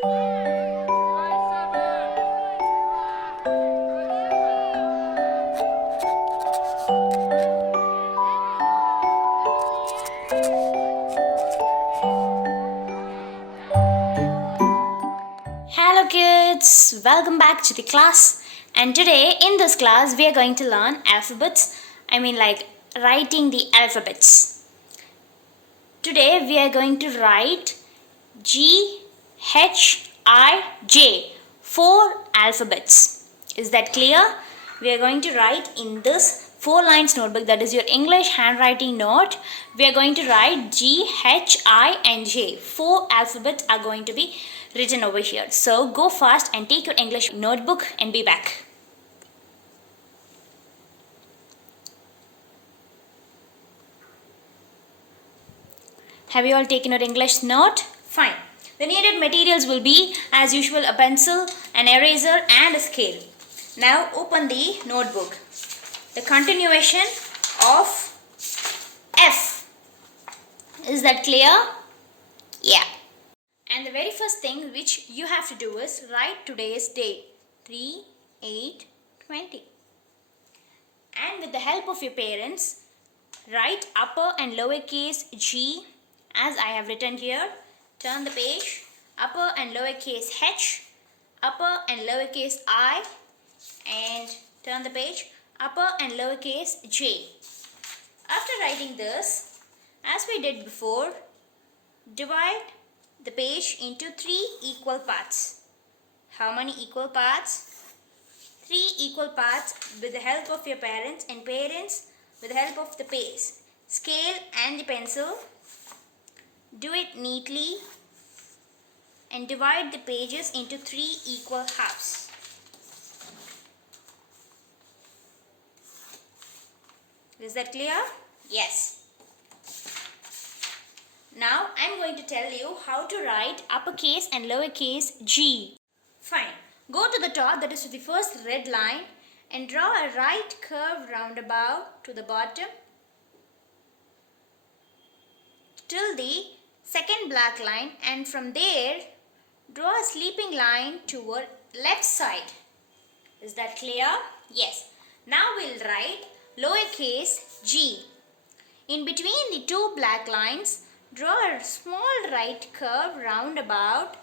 Hello kids, welcome back to the class. And today in this class we are going to learn alphabets. Like writing the alphabets. Today we are going to write G, H, I, J, 4 alphabets. Is that clear? We are going to write in this 4 lines notebook, that is your English handwriting note. We are going to write G, H, I and J. 4 alphabets are going to be written over here. So go fast and take your English notebook and be back. Have you all taken your English note? Fine. The needed materials will be, as usual, a pencil, an eraser and a scale. Now open the notebook. The continuation of F. Is that clear? Yeah. And the very first thing which you have to do is write today's date. 3/8/20. And with the help of your parents, write upper and lowercase g as I have written here. Turn the page. Upper and lowercase h, upper and lowercase I, and turn the page. Upper and lowercase j. After writing this, as we did before, divide the page into 3 equal parts. How many equal parts? 3 equal parts with the help of your parents, and parents with the help of the scale and the pencil. Do it neatly and divide the pages into 3 equal halves. Is that clear? Yes. Now I am going to tell you how to write uppercase and lowercase g. Fine. Go to the top, that is to the first red line, and draw a right curve roundabout to the bottom till the second black line, and from there draw a sleeping line toward left side. Is that clear? Yes. Now we'll write lowercase g. In between the 2 black lines, draw a small right curve roundabout,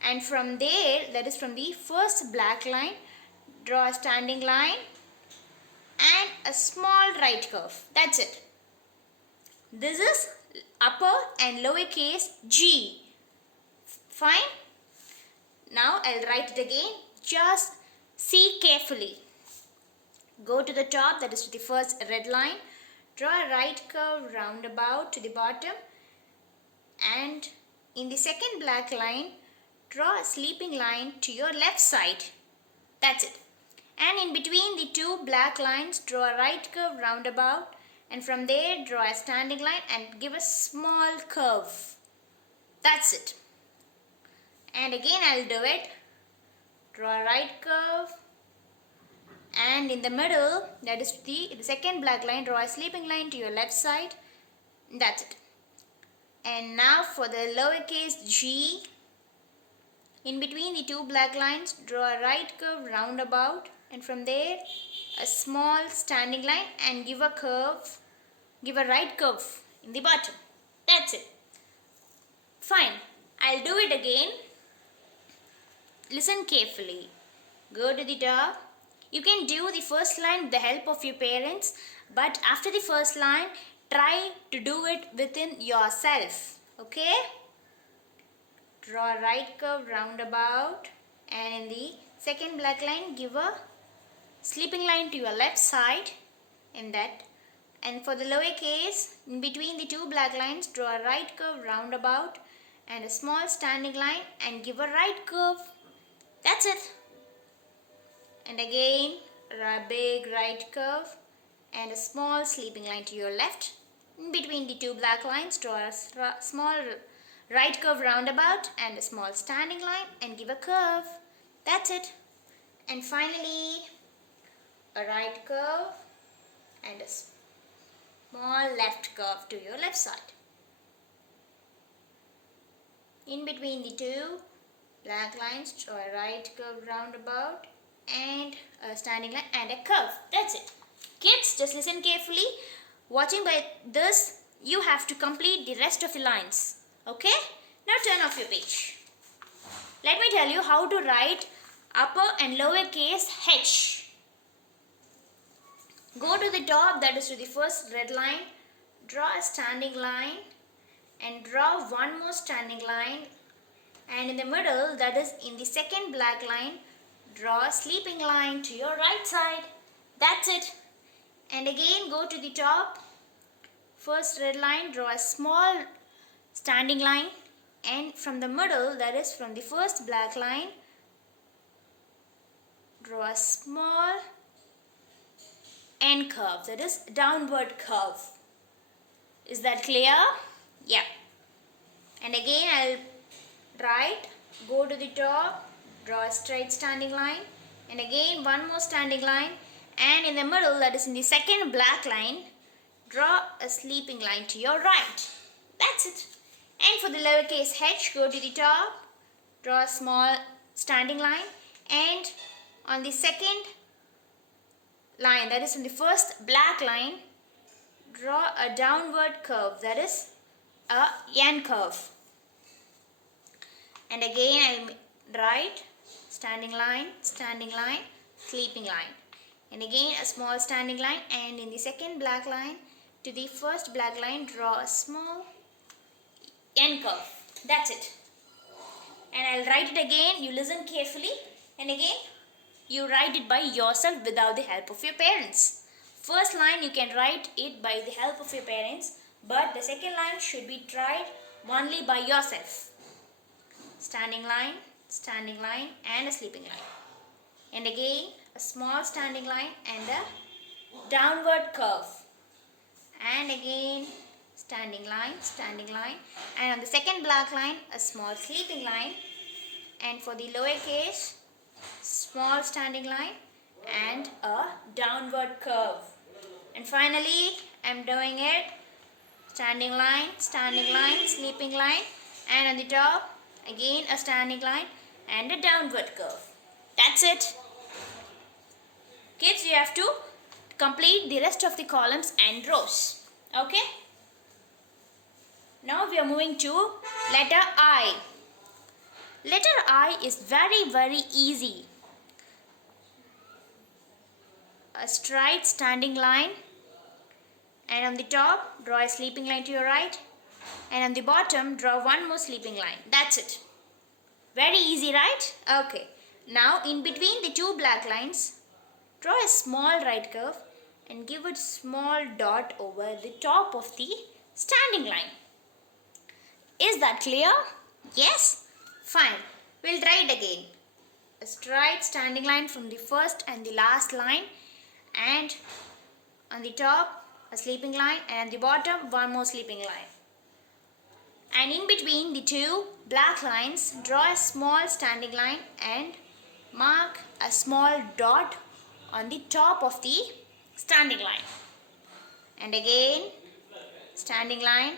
and from there, that is from the first black line, draw a standing line and a small right curve. That's it. This is upper and lowercase g. Fine. Now I'll write it again. Just see carefully. Go to the top, that is to the first red line. Draw a right curve roundabout to the bottom, and in the second black line, draw a sleeping line to your left side. That's it. And in between the 2 black lines, draw a right curve roundabout, and from there draw a standing line and give a small curve. That's it. And again I'll do it. Draw a right curve, and in the middle, that is the second black line, draw a sleeping line to your left side. That's it. And now for the lowercase g, in between the 2 black lines, draw a right curve roundabout, and from there a small standing line and give a right curve in the bottom. That's it. Fine. I'll do it again. Listen carefully. Go to the top. You can do the first line with the help of your parents, but after the first line, try to do it within yourself. Okay? Draw a right curve roundabout, and in the second black line, give a sleeping line to your left side in that. And for the lowercase, in between the 2 black lines, draw a right curve roundabout and a small standing line and give a right curve. That's it. And again, a big right curve and a small sleeping line to your left. In between the 2 black lines, draw a small right curve roundabout and a small standing line and give a curve. That's it. And finally, a right curve and a small left curve to your left side. In between the 2 black lines, draw a right curve roundabout and a standing line and a curve. That's it. Kids, just listen carefully. Watching by this, you have to complete the rest of the lines. Okay? Now turn off your page. Let me tell you how to write upper and lowercase h. Go to the top, that is to the first red line. Draw a standing line and draw one more standing line, and in the middle, that is in the second black line, draw a sleeping line to your right side. That's it. And again go to the top, first red line, draw a small standing line, and from the middle, that is from the first black line, draw a small end curve, that is downward curve. Is that clear? Yeah. And again I'll write, go to the top, draw a straight standing line, and again one more standing line, and in the middle, that is in the second black line, draw a sleeping line to your right. That's it. And for the lowercase h, go to the top, draw a small standing line, and on the second line, that is in the first black line, draw a downward curve, that is a N curve. And again I'll write standing line, sleeping line. And again a small standing line, and in the second black line to the first black line, draw a small N curve. That's it. And I'll write it again. You listen carefully. And again, you write it by yourself without the help of your parents. First line you can write it by the help of your parents, but the second line should be tried only by yourself. Standing line, and a sleeping line. And again, a small standing line and a downward curve. And again, standing line, and on the second black line, a small sleeping line. And for the lowercase, small standing line and a downward curve. And finally, I'm doing it standing line, sleeping line, and on the top, again a standing line and a downward curve. That's it. Kids, you have to complete the rest of the columns and rows. Okay? Now we are moving to letter I. Letter I is very easy. A straight standing line, and on the top draw a sleeping line to your right, and on the bottom draw one more sleeping line. That's it. Very easy, right? Okay. Now in between the two black lines, draw a small right curve and give a small dot over the top of the standing line. Is that clear? Yes? Fine. We'll try it again. A straight standing line from the first and the last line, and on the top a sleeping line, and on the bottom one more sleeping line. And in between the two black lines, draw a small standing line and mark a small dot on the top of the standing line. And again, standing line,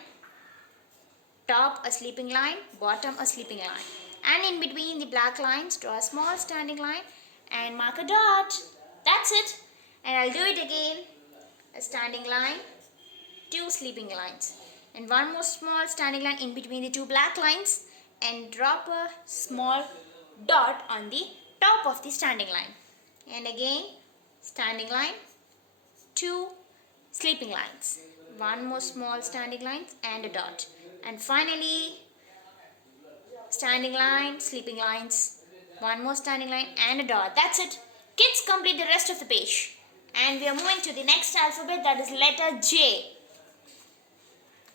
top a sleeping line, bottom a sleeping line. And in between the black lines, draw a small standing line and mark a dot. That's it. And I'll do it again. A standing line, two sleeping lines, and one more small standing line in between the two black lines, and drop a small dot on the top of the standing line. And again, standing line, two sleeping lines, one more small standing line and a dot. And finally, standing line, sleeping lines, one more standing line and a dot. That's it. Kids, complete the rest of the page. And we are moving to the next alphabet, that is letter J.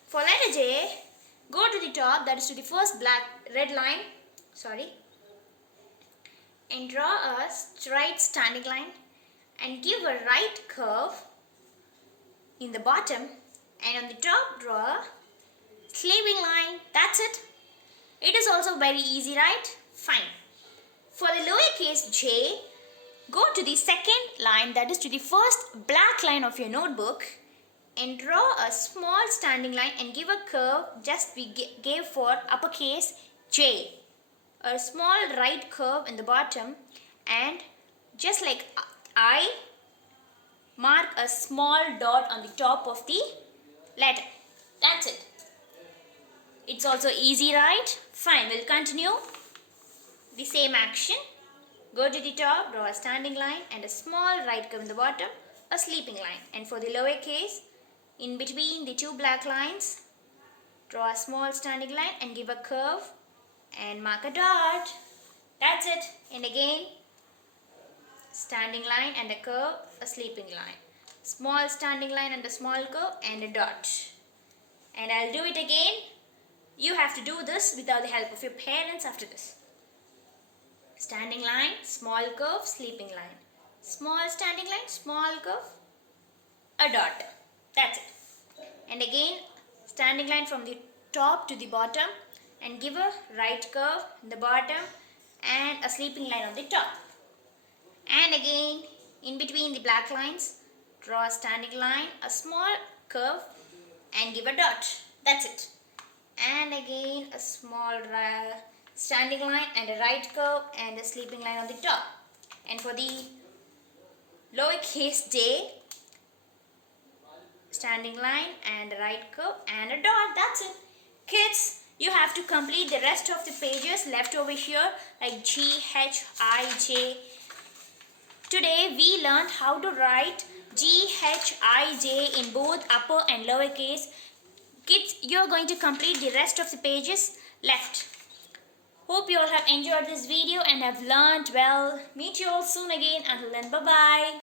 For letter J, go to the top, that is to the first red line, and draw a straight standing line and give a right curve in the bottom, and on the top draw a sleeping line. That's it. It is also very easy, right? Fine. For the lowercase j, go to the second line, that is to the first black line of your notebook, and draw a small standing line and give a curve just we gave for uppercase J. a small right curve in the bottom, and just like I, mark a small dot on the top of the letter. That's it. It's also easy, right? Fine, we'll continue the same action. Go to the top, draw a standing line and a small right curve in the bottom, a sleeping line. And for the lowercase, in between the two black lines, draw a small standing line and give a curve and mark a dot. That's it. And again, standing line and a curve, a sleeping line. Small standing line and a small curve and a dot. And I'll do it again. You have to do this without the help of your parents after this. Standing line, small curve, sleeping line. Small standing line, small curve, a dot. That's it. And again, standing line from the top to the bottom and give a right curve in the bottom and a sleeping line on the top. And again, in between the black lines, draw a standing line, a small curve and give a dot. That's it. And again, a small standing line and a right curve and a sleeping line on the top. And for the lowercase j, standing line and a right curve and a dot. That's it. Kids, you have to complete the rest of the pages left over here like G, H, I, J. Today we learned how to write G, H, I, J in both upper and lowercase. Kids, you're going to complete the rest of the pages left. Hope you all have enjoyed this video and have learned well. Meet you all soon again. Until then, bye-bye.